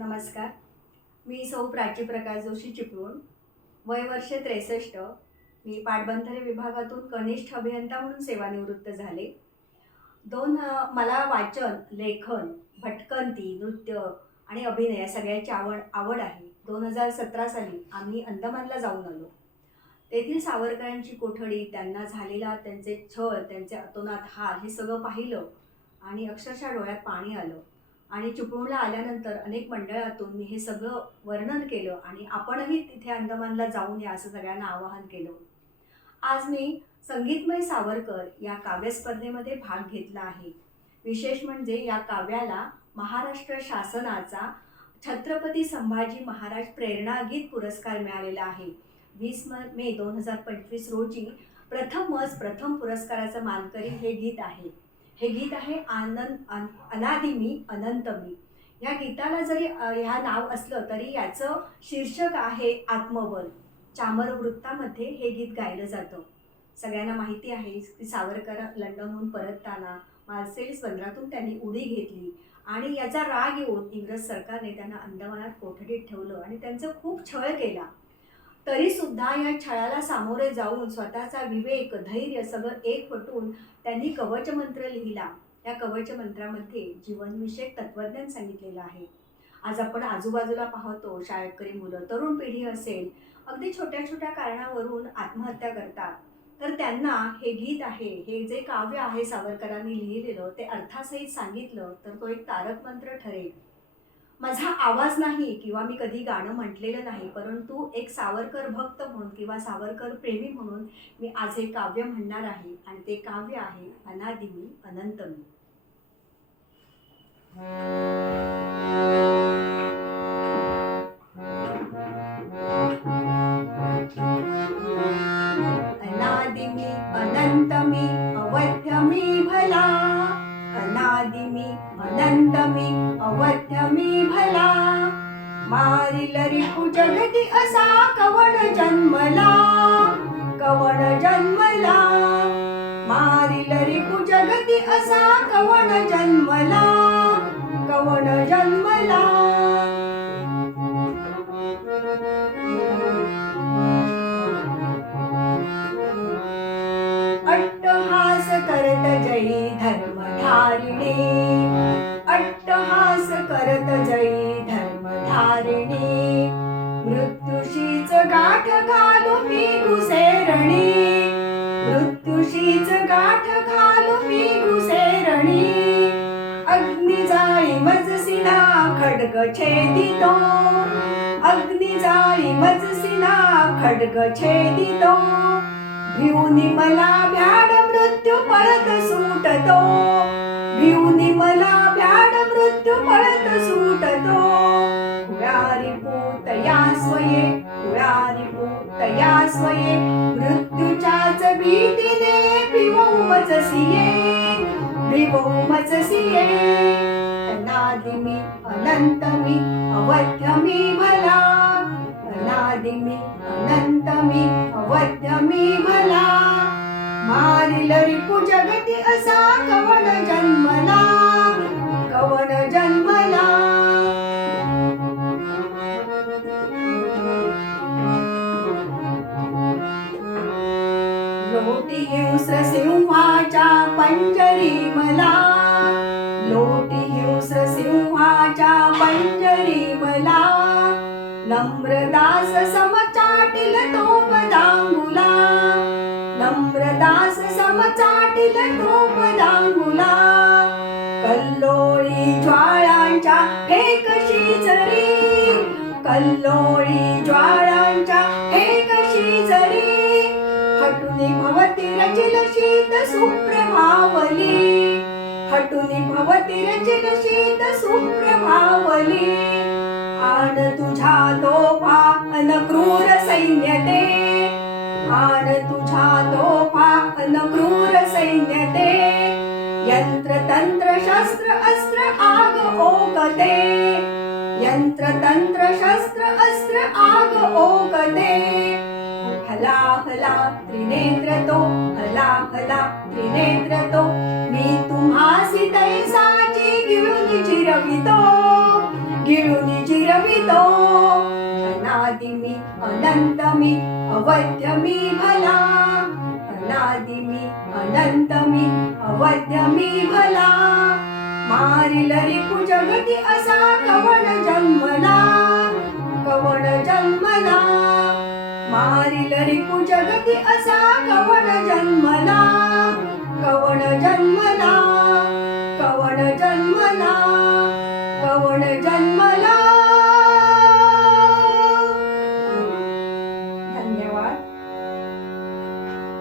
नमस्कार. मी सौ प्राची प्रकाश जोशी चिपळूण. वय वर्ष 63. मी पाटबंधारे विभागातून कनिष्ठ अभियंता म्हणून सेवानिवृत्त झाले. मला वाचन, लेखन, भटकंती, नृत्य आणि अभिनय या सगळ्याची आवड आहे. 2017 साली आम्ही अंदमानला जाऊन आलो. तेथील सावरकरांची कोठडी, त्यांना झालेला त्यांचे छळ, त्यांचे अतोनात हाल हे सगळं पाहिलं आणि अक्षरशः डोळ्यात पाणी आलं. आणि चिपळूणला आल्यानंतर अनेक मंडळातून मी हे सगळं वर्णन केलं आणि आपणही तिथे अंदमानला जाऊन या असं सगळ्यांना आवाहन केलं. आज मी संगीतमय सावरकर या काव्यस्पर्धेमध्ये भाग घेतला आहे. विशेष म्हणजे या काव्याला महाराष्ट्र शासनाचा छत्रपती संभाजी महाराज प्रेरणागीत पुरस्कार मिळालेला आहे. 20 मे 2025 रोजी प्रथम पुरस्काराचं मानकरी हे गीत आहे. हे गीत आहे अनादि मी अनंत मी. या गीताला जरी ह्या नाव असलं तरी याचं शीर्षक आहे आत्मबल. चामर वृत्तामध्ये हे गीत गायलं जातं. सगळ्यांना माहिती आहे की सावरकर लंडनहून परतताना मार्सेलिस बंदरातून त्यांनी उडी घेतली आणि याचा राग येऊन इंग्रज सरकारने त्यांना अंदमानात कोठडीत ठेवलं आणि त्यांचा खूप छळ केला. तरीसुद्धा या छळाला सामोरे जाऊन स्वतःचा विवेक, धैर्य सगळं एकवटून त्यांनी कवचमंत्र लिहिला. या कवचमंत्रामध्ये जीवनविषयक तत्वज्ञान सांगितलेलं आहे. आज आपण आजूबाजूला पाहतो शाळकरी मुलं, तरुण पिढी असेल, अगदी छोट्या छोट्या कारणावरून आत्महत्या करतात. तर त्यांना हे गीत आहे, हे जे काव्य आहे सावरकरांनी लिहिलेलं, ते अर्थासहित सांगितलं तर तो एक तारक मंत्र ठरेल. माझा आवाज नाही किंवा मी कधी गाणं म्हटलेलं नाही, परंतु एक सावरकर भक्त म्हणून किंवा सावरकर प्रेमी म्हणून मी आज हे काव्य म्हणणार आहे आणि ते काव्य आहे अनादि मी अनंत मी. अनादि मी अनंत मी अवध्य मी भला. अनादि मी अनंत मी अवध्य मी भला. मारिल रिपु जगती असा कवण जन्मला. कवण जन्मला. मारिल रिपु जगती असा कवण जन्मला. कवण जन्मला. अट्टहास करत जयी धर्मधारिणी. अट्टहास करत जयी धर्मधारिणी. मृत्यूशीच गाठ घालू मी घुसेरणी. मृत्यूशीच गाठ घालू मी घुसेरणी. अग्नि जाळी मजसिना खड्ग छेदितो. अग्नि जाळी मजसिना खड्ग छेदितो. भिवनी मला भ्याड मृत्यू पळत सुटतो. भिवनी मला भ्याड मृत्यू पळत सुटतो. कुळारी पूत या स्वये. कुळारी पूत या स्वये. मृत्यूच्याच भीतीने भिवू मजसिये. भिवू मजसिये. अनादि मी अनंत मी अवध्य मी भला. अनादि मी अनंत मी अवध्य मी भला. मारिल रिपु जगती असा कवण जन्मला. कवण जन्मला. लोटी हिंस्र सिंहाच्या पंजरी मला. लोटी हिंस्र सिंहाच्या पंजरी मला. नम्रदास समचाटिल तो पदांगुला. नम्रदास समचाटिल तो पदांगुला. कल्लोळी ज्वाळांच्या फेकशी जरी. कल्लोळी ज्वाळांच्या फेकशी जरी. हटुनी भवती रचिल शीत सुप्रभावली. हटुनी भवती रचिल शीत सुप्रभावली. आण तुझ्या तोफा अन क्रूर सैन्य ते. आण तुझ्या तोफा अन क्रूर सैन्य ते. यंत्र तंत्र शस्त्र अस्त्र आग ओकते. यंत्र तंत्र शस्त्र अस्त्र आग ओकते. हला हला त्रिनेत्र तो. हला हला त्रिनेत्र तो. मी तुम्हासी तैसाची गिळून जिरवितो. गिळून जिरवितो अनादि मी अनंत मी अवध्य मी भला अनादि मी अनंत मी अवध्य मी भला मारिल रिपु जगती असा कवण जन्मला कवण जन्मला मारिल रिपु जगती असा कवण जन्मला कवण जन्मला कवण जन्मला कवण जन्मला